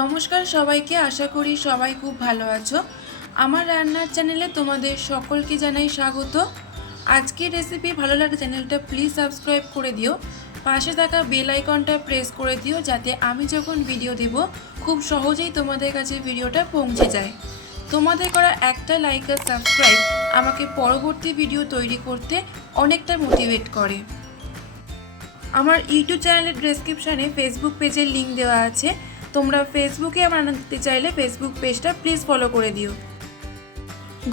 নমস্কার সবাইকে, আশা করি সবাই খুব ভালো আছো। আমার রান্নার চ্যানেলে তোমাদের সকলকে জানাই স্বাগত। আজকের রেসিপি ভালো লাগে চ্যানেলটা প্লিজ সাবস্ক্রাইব করে দিও, পাশে থাকা বেল আইকনটা প্রেস করে দিও যাতে আমি যখন ভিডিও দেব খুব সহজেই তোমাদের কাছে ভিডিওটা পৌঁছে যায়। তোমাদের করা একটা লাইক আর সাবস্ক্রাইব আমাকে পরবর্তী ভিডিও তৈরি করতে অনেকটা মোটিভেট করে। আমার ইউটিউব চ্যানেলের ডেসক্রিপশানে ফেসবুক পেজের লিঙ্ক দেওয়া আছে, তোমরা ফেসবুকে আমার রান্না দেখতে চাইলে ফেসবুক পেজটা প্লিজ ফলো করে দিও।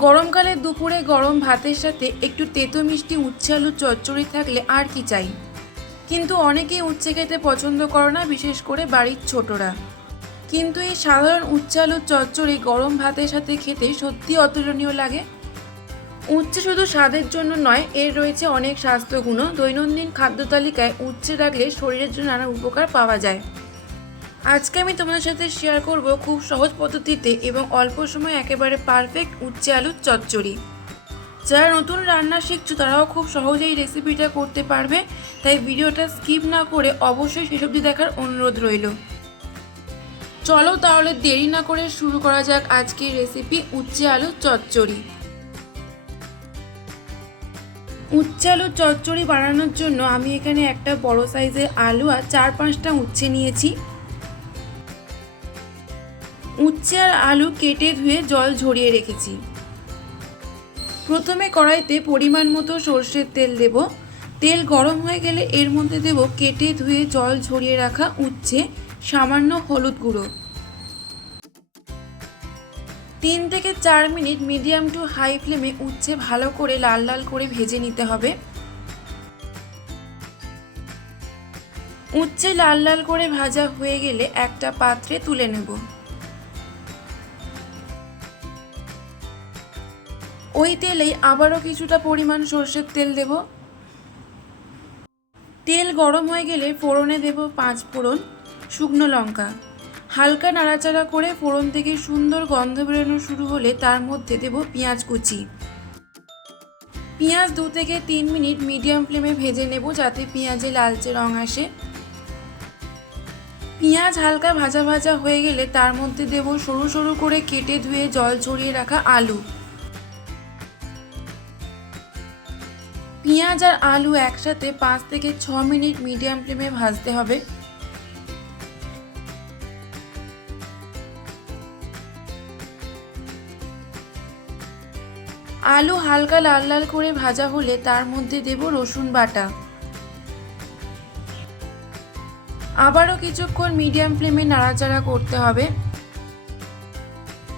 গরমকালে দুপুরে গরম ভাতের সাথে একটু তেতো মিষ্টি উচ্ছে আলু চচ্চড়ি থাকলে আর কি চাই। কিন্তু অনেকেই উচ্ছে খেতে পছন্দ করে না, বিশেষ করে বাড়ির ছোটরা। কিন্তু এই সাধারণ উচ্ছে আলুর চচ্চড়ি গরম ভাতের সাথে খেতে সত্যি অতুলনীয় লাগে। উচ্ছে শুধু স্বাদের জন্য নয়, এর রয়েছে অনেক স্বাস্থ্যগুণও। দৈনন্দিন খাদ্য তালিকায় উচ্ছে রাখলে শরীরের জন্য নানা উপকার পাওয়া যায়। আজকে আমি তোমাদের সাথে শেয়ার করব খুব সহজ পদ্ধতিতে এবং অল্প সময় একেবারে পারফেক্ট উচ্ছে আলুর চচ্চড়ি। যারা নতুন রান্না শিখছো তারাও খুব সহজেই রেসিপিটা করতে পারবে, তাই ভিডিওটা স্কিপ না করে অবশ্যই শেষ অবধি দেখার অনুরোধ রইল। চলো তাহলে দেরি না করে শুরু করা যাক আজকের রেসিপি উচ্ছে আলুর চচ্চড়ি। উচ্ছে আলুর চচ্চড়ি বানানোর জন্য আমি এখানে একটা বড় সাইজের আলু আর 4-5টা উচ্ছে নিয়েছি। উচ্ছে আর আলু কেটে ধুয়ে জল ঝরিয়ে রেখেছি। প্রথমে কড়াইতে পরিমাণ মতো সর্ষের তেল দেব। তেল গরম হয়ে গেলে এর মধ্যে দেব কেটে ধুয়ে জল ঝরিয়ে রাখা উচ্ছে, সামান্য হলুদ গুঁড়ো। 3 থেকে 4 মিনিট মিডিয়াম টু হাই ফ্লেমে উচ্ছে ভালো করে লাল লাল করে ভেজে নিতে হবে। উচ্ছে লাল লাল করে ভাজা হয়ে গেলে একটা পাত্রে তুলে নেব। ওই তেলেই আবারও কিছুটা পরিমাণ সর্ষের তেল দেব। তেল গরম হয়ে গেলে ফোড়নে দেব 5 ফোড়ন, শুকনো লঙ্কা। হালকা নাড়াচাড়া করে ফোড়ন থেকে সুন্দর গন্ধ বেরোনো শুরু হলে তার মধ্যে দেব পেঁয়াজ কুচি। পেঁয়াজ 2 থেকে 3 মিনিট মিডিয়াম ফ্লেমে ভেজে নেব যাতে পেঁয়াজে লালচে রং আসে। পেঁয়াজ হালকা ভাজা ভাজা হয়ে গেলে তার মধ্যে দেব সরু সরু করে কেটে ধুয়ে জল ঝরিয়ে রাখা আলু। পেঁয়াজ আর আলু একসাথে 5 থেকে 6 মিনিট মিডিয়াম ফ্লেমে ভাজতে হবে। আলু হালকা লাল লাল করে ভাজা হলে তার মধ্যে দেব রসুন বাটা। আবারও কিছুক্ষণ মিডিয়াম ফ্লেমে নাড়াচাড়া করতে হবে।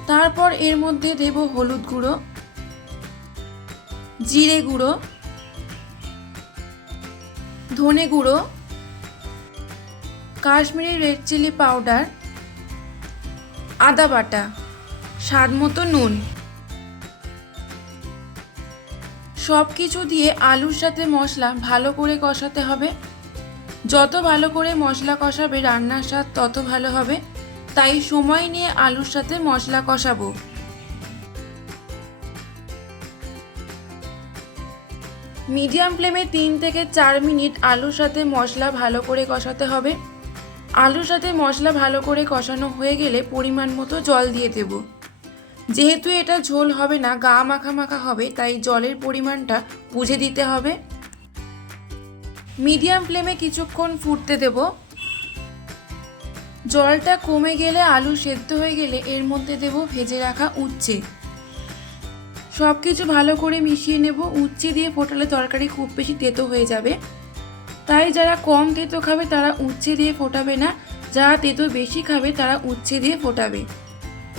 তারপর এর মধ্যে দেব হলুদ গুঁড়ো, জিরে গুঁড়ো, ধনে গুঁড়ো, কাশ্মীরি রেড চিলি পাউডার, আদা বাটা, স্বাদ মতো নুন। সব কিছু দিয়ে আলুর সাথে মশলা ভালো করে কষাতে হবে। যত ভালো করে মশলা কষাবে রান্নার স্বাদ তত ভালো হবে, তাই সময় নিয়ে আলুর সাথে মশলা কষাবো। মিডিয়াম ফ্লেমে 3 থেকে 4 মিনিট আলুর সাথে মশলা ভালো করে কষাতে হবে। আলুর সাথে মশলা ভালো করে কষানো হয়ে গেলে পরিমাণ মতো জল দিয়ে দেব। যেহেতু এটা ঝোল হবে না, গা মাখা মাখা হবে, তাই জলের পরিমাণটা বুঝে দিতে হবে। মিডিয়াম ফ্লেমে কিছুক্ষণ ফুটতে দেব। জলটা কমে গেলে আলু সেদ্ধ হয়ে গেলে এর মধ্যে দেব ভেজে রাখা উচ্ছে। সব কিছু ভালো করে মিশিয়ে নেব। উচ্ছে দিয়ে ফোটালে তরকারি খুব বেশি তেতো হয়ে যাবে, তাই যারা কম তেতো খাবে তারা উচ্ছে দিয়ে ফোটাবে না, যারা তেতো বেশি খাবে তারা উচ্ছে দিয়ে ফোটাবে।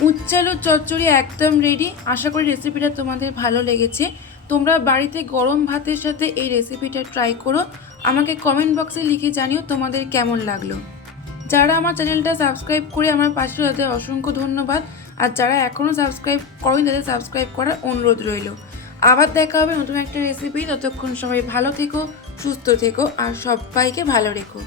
উচ্ছে আলুর চচ্চড়ি একদম রেডি। আশা করি রেসিপিটা তোমাদের ভালো লেগেছে। তোমরা বাড়িতে গরম ভাতের সাথে এই রেসিপিটা ট্রাই করো, আমাকে কমেন্ট বক্সে লিখে জানিও তোমাদের কেমন লাগলো। যারা আমার চ্যানেলটা সাবস্ক্রাইব করে আমার পাশে তাদের অসংখ্য ধন্যবাদ, আর যারা এখনও সাবস্ক্রাইব করেনি তাদের সাবস্ক্রাইব করার অনুরোধ রইল। আবার দেখা হবে নতুন একটা রেসিপি। ততক্ষণ সবাই ভালো থেকো, সুস্থ থেকো আর সবাইকে ভালো রেখো।